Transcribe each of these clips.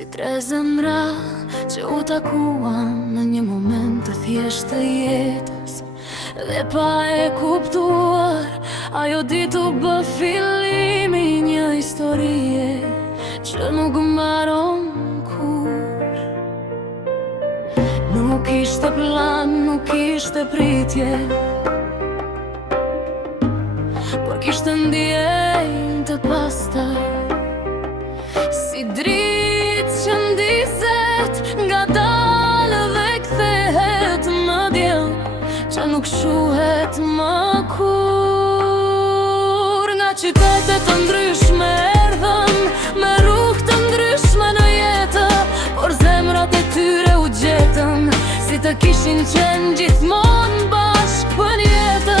Si tre zemra që u takuan në një moment të thjesht të jetës, dhe pa e kuptuar, ajo ditë u bë fillimi një historie që nuk mbaron kur. Nuk ishte plan, nuk ishte pritje, por kishte ndjenjë të pastaj, si dritë që ndizet nga dalë dhe kthehet më diell, që nuk shuhet më kur. Nga qytetet të ndryshme erdhën, me rrugë të ndryshme në jetë, por zemrat e tyre u gjetën, si të kishin qenë gjithmonë bashkë për jetë.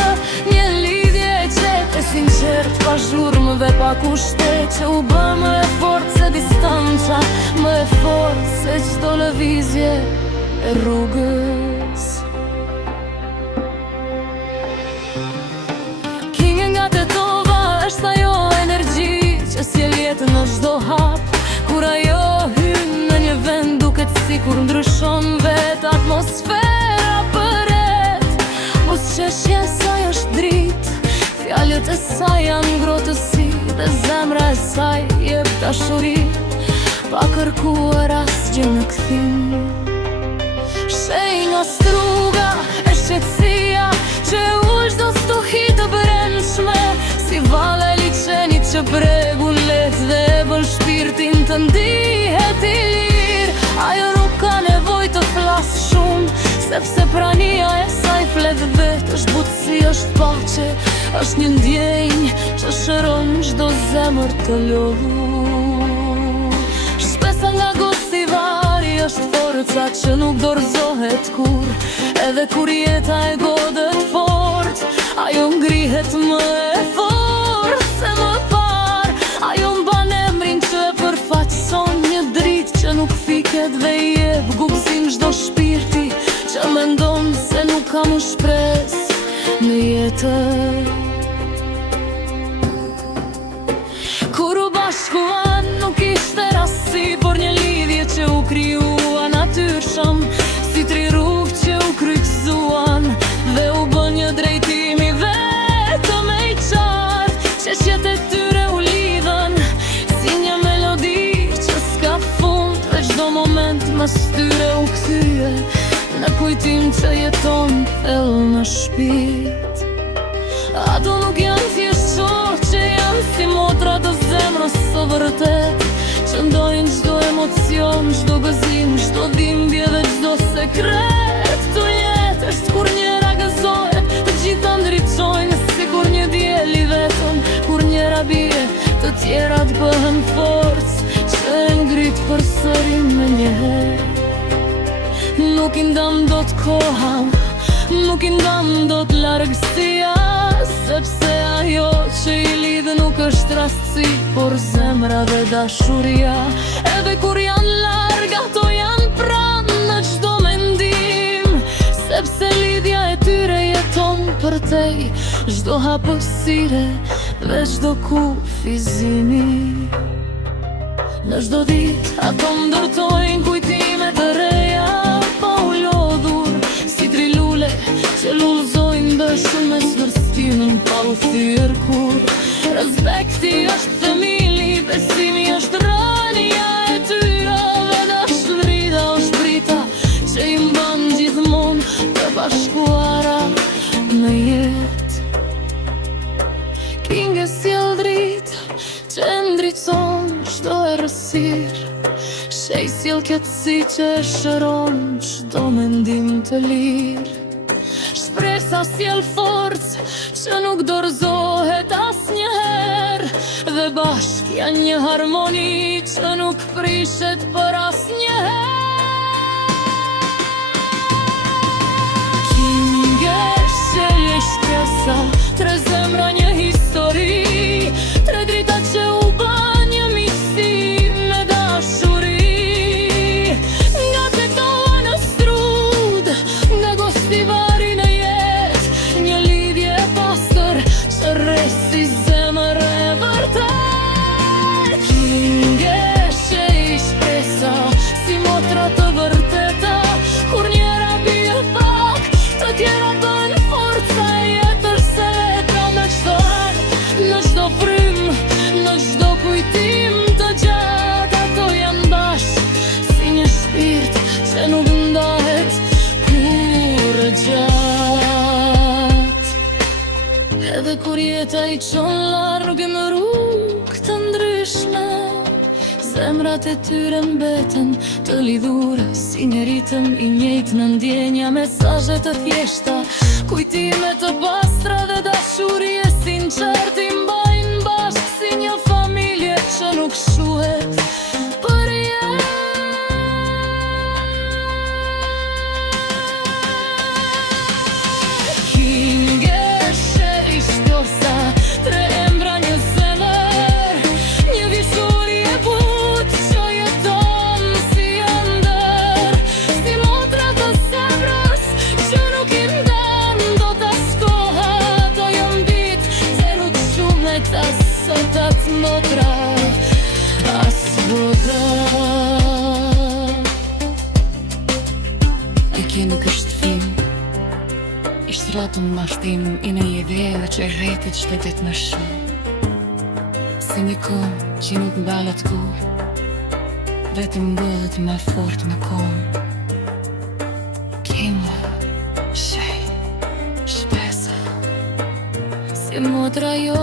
Një lidhje e qetë, sinqert, pa zhurmë dhe pa kushte, që u bë më e fortë se distanca, më e fortë se çdo lëvizje e rrugës. Është ajo energji që sjell jetën në çdo hap, kur ajo hyn në një vend duket sikur ndryshon vetë atmosfera përreth. Mos çështja e saj është dritë, fjalët e saj janë ngrohtësi, dhe zemra e saj jep dashuri, pa kërkuar asgjë në kthim. Shenja struga e shqetësia që ul çdo stuhi të brendshme, si valle e liçenit që pregun lehtë dhe bën shpirtin të ndihet i lirë. Ajo nuk ka nevojë të flas shumë, sepse prania e saj flet vetë. Është butësi, është paqe, është një ndjenjë që shëron çdo zemër të lodhur. Shpesa nga gostivari është forca që nuk dorëzohet kur, edhe kur jeta e godet fort, ajo ngrihet më e fort se më par. Ajo mban emrin që e përfaqëson, një dritë që nuk fiket dhe i jep gubësim çdo shpirti që mendon se nuk ka më shpresë në jetë. Kur u bashkuan nuk ishte rasti, por një lidhje që u krijua natyrshëm, si tri rrugë që u kryqëzuan dhe u bën një drejtim i vetëm e i qartë. Qeshjet e tyre u lidhen si një melodi që s'ka fund, dhe çdo moment mas tyre u kthye në kujtim që jeton thellë në shpirt. Ato nuk janë thjesht shoqë që janë si motra të zemrës së vërtet, që ndojnë çdo emocion, çdo gëzim, çdo dhimbje dhe çdo sekret. Këtu jetë është kur njëra gëzohet, të gjitha ndriçojnë sikur një diell i vetëm. Kur njëra bie, të tjerat bëhen forcë që e ngrit përsëri me njëherë. Nuk i ndan dot koha, nuk i ndan dot largësia, sepse ajo që i lidh nuk është rastësi, por zemra dhe dashuria. Edhe kur janë larg, ato janë pranë në çdo mendim, sepse lidhja e tyre jeton përtej çdo hapësire dhe çdo kufizimi. Në çdo ditë ato ndërtojnë kujtime të reja, pa u lodhur si tri lule që lullzojnë bëshën me svërstimin pa u thyrë kur. Respekti është themili, besimi është rënia e tyre, dhe dashuria është brita që i mban gjithmonë të bashkuara në jetë. Kinge sjell dritë që ndriçon çdo errësirë, shej sjell qetësi që e shëron çdo mendim të lirë. Shpresa sjell forcë që nuk dorëzohet asnjëherë, dhe bashkë janë një harmoni që nuk prishet për asnjëherë. Kinge sjellje shpresa, tre zemra një histori, tre drita që u bën një miqësi me dashuri. Nga tetova në strud, nga gostivari në jetë, një lidhje e pastër që rresi zemër e vërtet. Kinge shpresa, Edhe kur jeta I qon largë në rrugë të ndryshme, zemrat e tyre mbeten të lidhure si njeritëm I njëjtë në ndjenja. Mesazhe të thjeshta, kujtime të pastra dhe dashurie sinqert I mbajnë bashkë si një familje që nuk shuhet për jetë. Kinge, sheri, shtosa, tre embra një zemër, një vishuri e butë që jeton si ëndër, si motra të zemrës që nuk I ndan dot as koha. Do jom bit zero të shumët as sot atë motra as botra. E ke nuk është film, ishtë rotën mashtim I në jeve që rretit shtetet më shumë, si një kom që nuk mbalet kur, vetëm bëllet më fort më kom. Kima, shej, shpesa, si motra jo